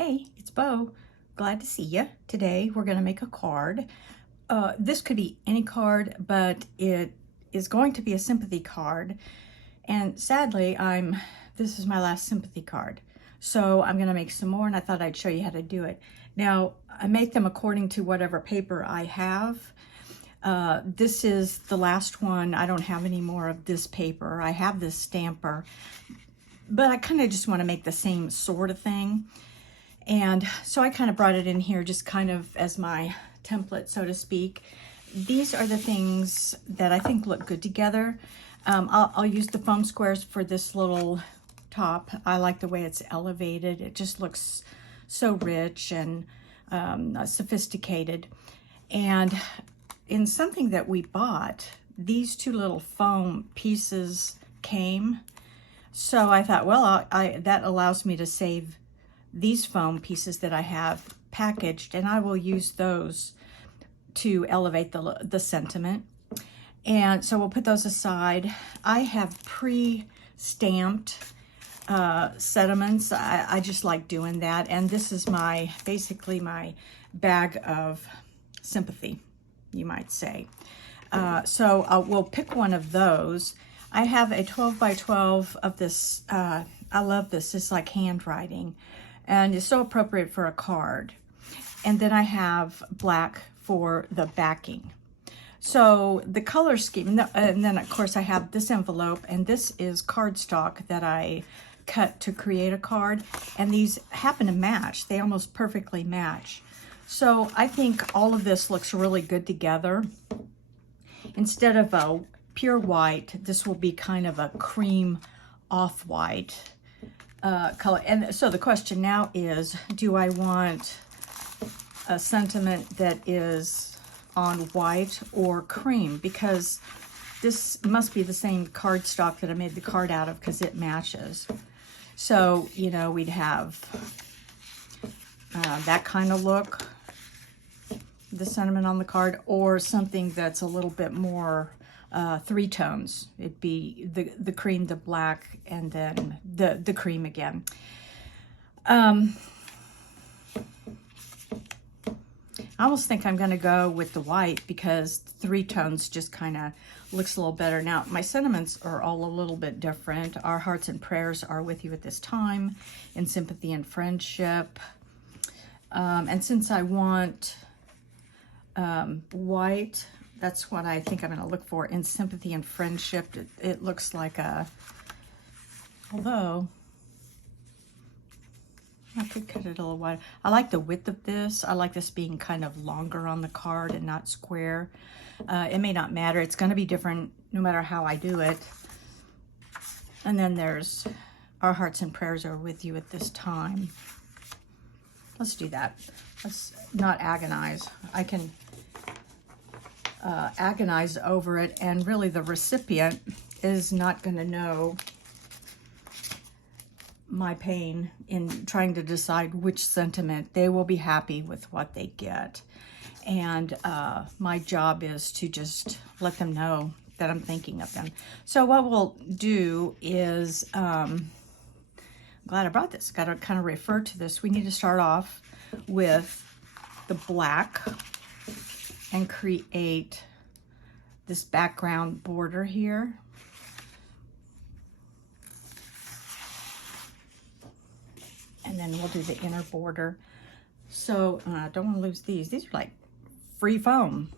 Hey, it's Bo. Glad to see you. Today we're going to make a card. This could be any card, but it is going to be a sympathy card. And sadly, this is my last sympathy card. So I'm going to make some more, and I thought I'd show you how to do it. Now, I make them according to whatever paper I have. This is the last one. I don't have any more of this paper. I have this stamper, but I kind of just want to make the same sort of thing. And so I kind of brought it in here just kind of as my template, so to speak. These are the things that I think look good together. I'll use the foam squares for this little top. I like the way it's elevated. It just looks so rich and sophisticated. And in something that we bought, these two little foam pieces came. So I thought, well, that allows me to save these foam pieces that I have packaged, and I will use those to elevate the sentiment. And so we'll put those aside. I have pre-stamped sentiments. I just like doing that, and this is basically my bag of sympathy, you might say. So we'll pick one of those. I have a 12 by 12 of this. I love this. It's like handwriting, and it's so appropriate for a card. And then I have black for the backing. So the color scheme, and then of course I have this envelope, and this is cardstock that I cut to create a card, and these happen to match. They almost perfectly match. So I think all of this looks really good together. Instead of a pure white, this will be kind of a cream off-white color. And so the question now is, do I want a sentiment that is on white or cream? Because this must be the same cardstock that I made the card out of, because it matches. So, you know, we'd have that kind of look, the sentiment on the card, or something that's a little bit more three tones. It'd be the cream, the black, and then the cream again. I almost think I'm going to go with the white, because three tones just kind of looks a little better. Now, my sentiments are all a little bit different. Our hearts and prayers are with you at this time, in sympathy and friendship. And since I want white, that's what I think I'm going to look for in sympathy and friendship. It looks like although I could cut it a little wide. I like the width of this. I like this being kind of longer on the card and not square. It may not matter. It's going to be different no matter how I do it. And then there's our hearts and prayers are with you at this time. Let's do that. Let's not agonize. I can agonize over it, and really the recipient is not going to know my pain in trying to decide which sentiment. They will be happy with what they get, and my job is to just let them know that I'm thinking of them. So what we'll do is, I'm glad I brought this. Got to kind of refer to this. We need to start off with the black and create this background border here. And then we'll do the inner border. So I don't want to lose these. These are like free foam.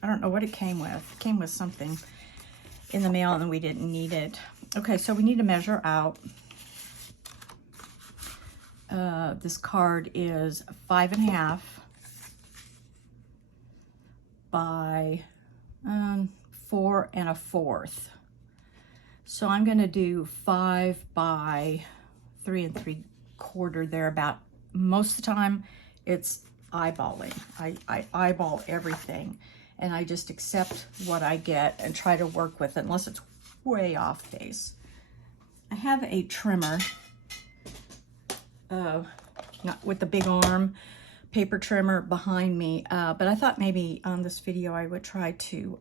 I don't know what it came with. It came with something in the mail, and then we didn't need it. Okay, so we need to measure out. This card is 5.5 by 4 1/4. So I'm going to do 5 by 3 3/4 there about. Most of the time it's eyeballing. I eyeball everything, and I just accept what I get and try to work with it unless it's way off base. I have a trimmer, not with the big arm paper trimmer behind me, but I thought maybe on this video I would try to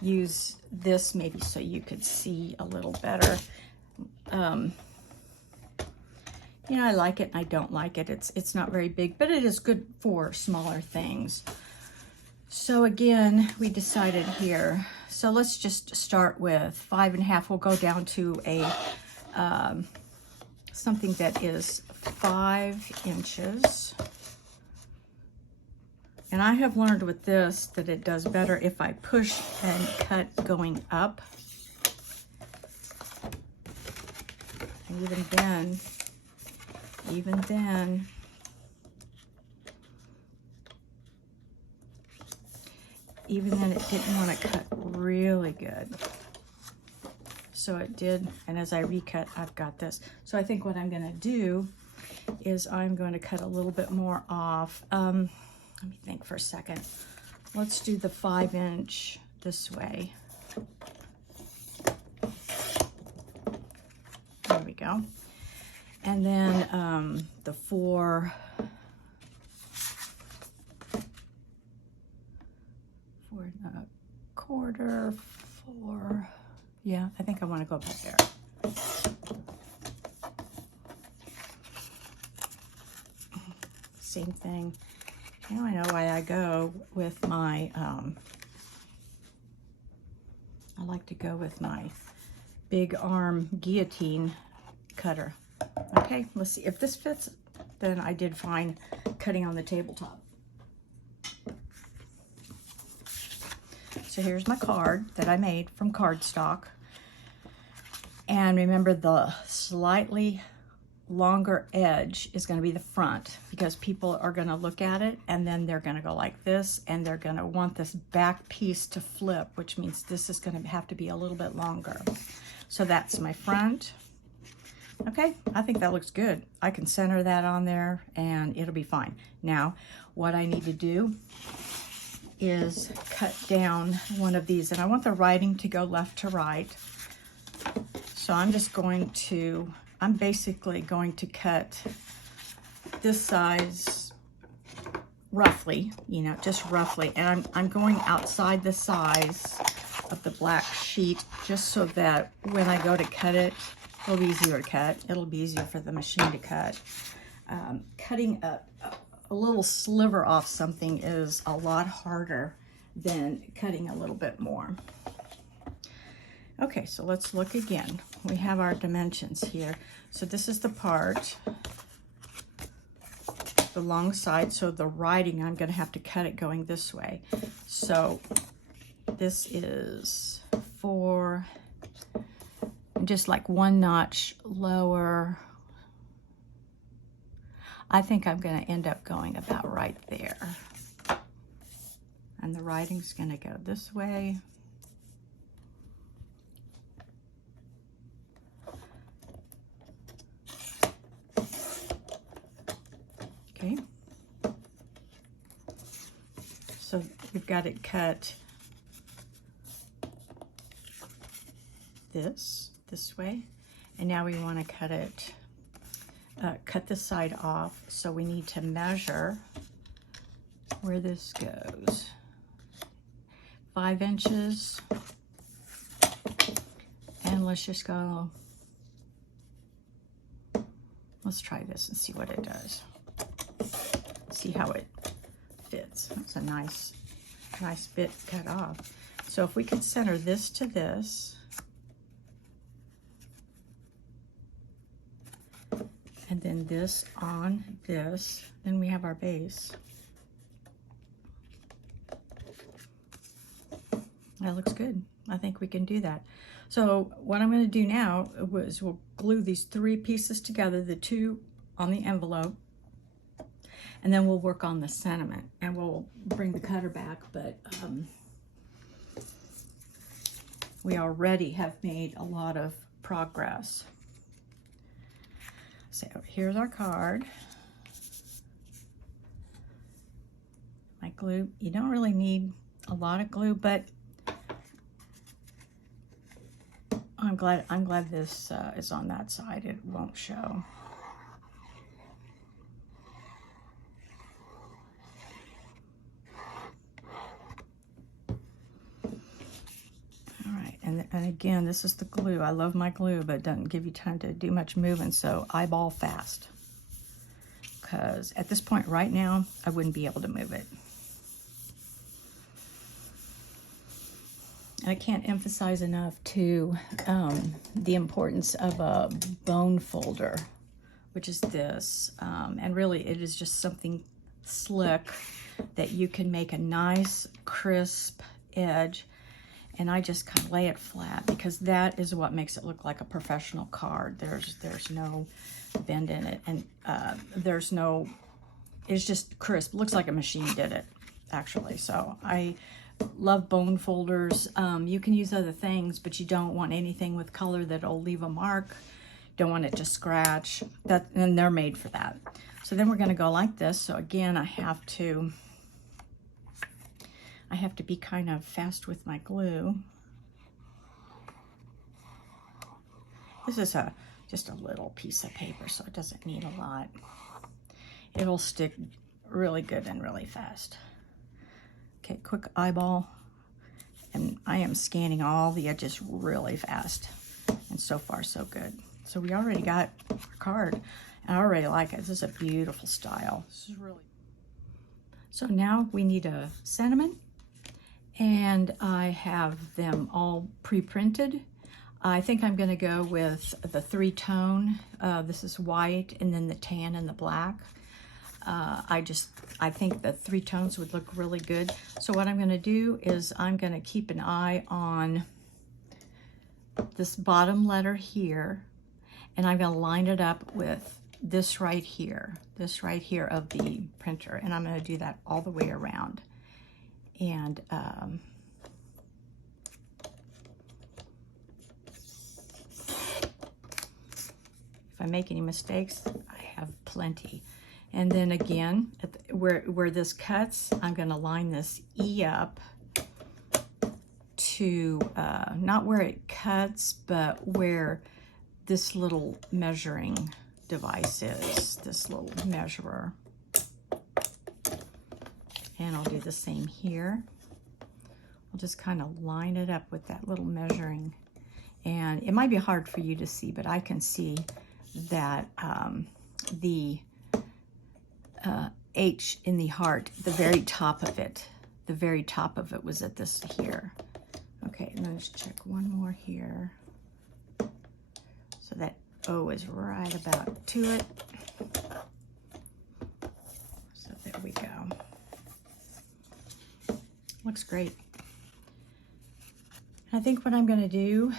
use this maybe so you could see a little better. You know, I like it and I don't like it. It's not very big, but it is good for smaller things. So again, we decided here. So let's just start with 5.5. We'll go down to a something that is 5 inches. And I have learned with this that it does better if I push and cut going up. And even then, it didn't want to cut really good. So it did, and as I recut, I've got this. So I think what I'm going to do is I'm going to cut a little bit more off. Let me think for a second. Let's do the 5-inch this way. There we go. And then the 4 1/4, 4. Yeah, I think I want to go about there. Same thing. Now I know why I go with my, I like to go with my big arm guillotine cutter. Okay, let's see if this fits. Then I did fine cutting on the tabletop. So here's my card that I made from cardstock. And remember, the slightly longer edge is going to be the front, because people are going to look at it and then they're going to go like this, and they're going to want this back piece to flip, which means this is going to have to be a little bit longer. So that's my front. Okay, I think that looks good. I can center that on there and it'll be fine. Now, what I need to do is cut down one of these, and I want the writing to go left to right. So I'm basically going to cut this size roughly, you know, just roughly. And I'm going outside the size of the black sheet, just so that when I go to cut it, it'll be easier to cut. It'll be easier for the machine to cut. Cutting a little sliver off something is a lot harder than cutting a little bit more. Okay, so let's look again. We have our dimensions here. So this is the part, the long side. So the writing, I'm going to have to cut it going this way. So this is 4, just like 1 notch lower. I think I'm going to end up going about right there. And the writing's going to go this way. Okay. So we've got it cut this way. And now we want to cut it, cut this side off. So we need to measure where this goes. 5 inches. And let's just go, let's try this and see what it does. See how it fits. That's a nice bit cut off. So if we could center this to this, and then this on this, then we have our base. That looks good. I think we can do that. So what I'm going to do now is we'll glue these 3 pieces together, the 2 on the envelope, and then we'll work on the sentiment, and we'll bring the cutter back. But we already have made a lot of progress. So here's our card. My glue, you don't really need a lot of glue, but I'm glad this is on that side. It won't show. All right, and again, this is the glue. I love my glue, but it doesn't give you time to do much moving, so eyeball fast. because at this point right now, I wouldn't be able to move it. I can't emphasize enough too the importance of a bone folder, which is this. And really it is just something slick that you can make a nice crisp edge, and I just kind of lay it flat because that is what makes it look like a professional card. There's no bend in it, and it's just crisp. Looks like a machine did it, actually. So I love bone folders. You can use other things, but you don't want anything with color that'll leave a mark. Don't want it to scratch. And they're made for that. So then we're going to go like this. So again, I have to be kind of fast with my glue. This is just a little piece of paper, so it doesn't need a lot. It'll stick really good and really fast. Okay, quick eyeball. And I am scanning all the edges really fast. And so far, so good. So we already got our card. And I already like it. This is a beautiful style. This is really... So now we need a sentiment. And I have them all pre-printed. I think I'm going to go with the 3-tone. This is white, and then the tan and the black. I think the 3 tones would look really good. So what I'm going to do is I'm going to keep an eye on this bottom letter here, and I'm going to line it up with this right here of the printer, and I'm going to do that all the way around. And if I make any mistakes, I have plenty. And then again, where this cuts, I'm going to line this E up to, not where it cuts, but where this little measuring device is, this little measurer. And I'll do the same here. I'll just kind of line it up with that little measuring. And it might be hard for you to see, but I can see that the H in the heart, the very top of it was at this here. Okay, and then let's check one more here. So that O is right about to it. So there we go. Looks great. I think what I'm going to do,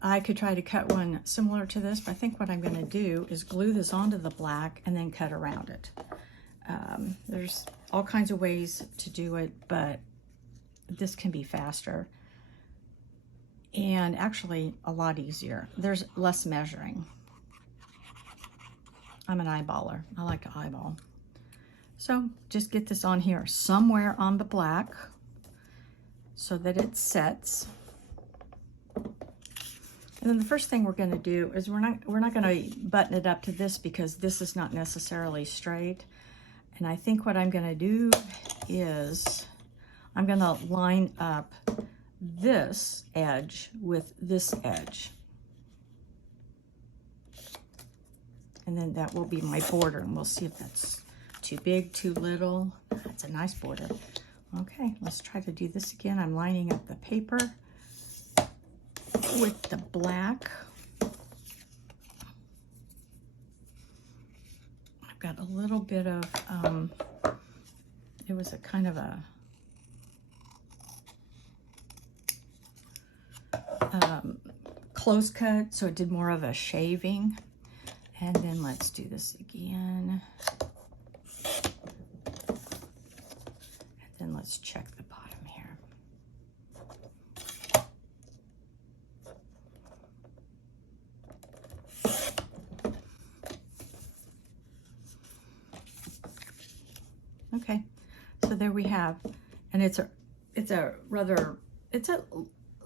I could try to cut one similar to this, but I think what I'm going to do is glue this onto the black and then cut around it. There's all kinds of ways to do it, but this can be faster and actually a lot easier. There's less measuring. I'm an eyeballer. I like to eyeball. So just get this on here somewhere on the black so that it sets. And then the first thing we're going to do is we're not going to button it up to this because this is not necessarily straight. And I think what I'm going to do is I'm going to line up this edge with this edge. And then that will be my border, and we'll see if that's too big, too little. That's a nice border. Okay, let's try to do this again. I'm lining up the paper with the black. I've got a little bit of, it was a kind of a, close cut, so it did more of a shaving. And then let's do this again. And then let's check the bottom here. Okay, so there we have, and it's a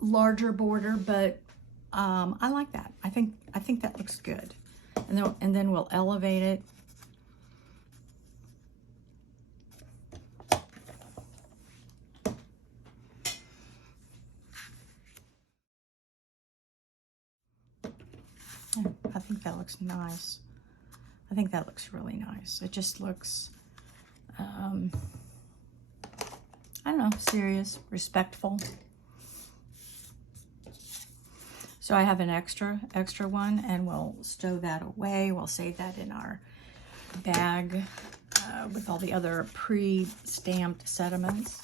larger border, but I like that. I think that looks good. And then we'll elevate it. I think that looks nice. I think that looks really nice. It just looks, I don't know, serious, respectful. So I have an extra one, and we'll stow that away. We'll save that in our bag with all the other pre-stamped sentiments.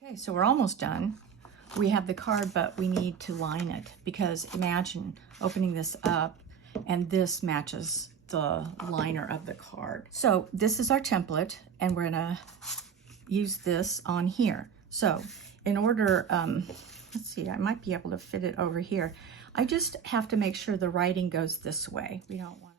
Okay, so we're almost done. We have the card, but we need to line it, because imagine opening this up and this matches the liner of the card. So this is our template, and we're gonna use this on here. So in order, let's see, I might be able to fit it over here. I just have to make sure the writing goes this way. We don't want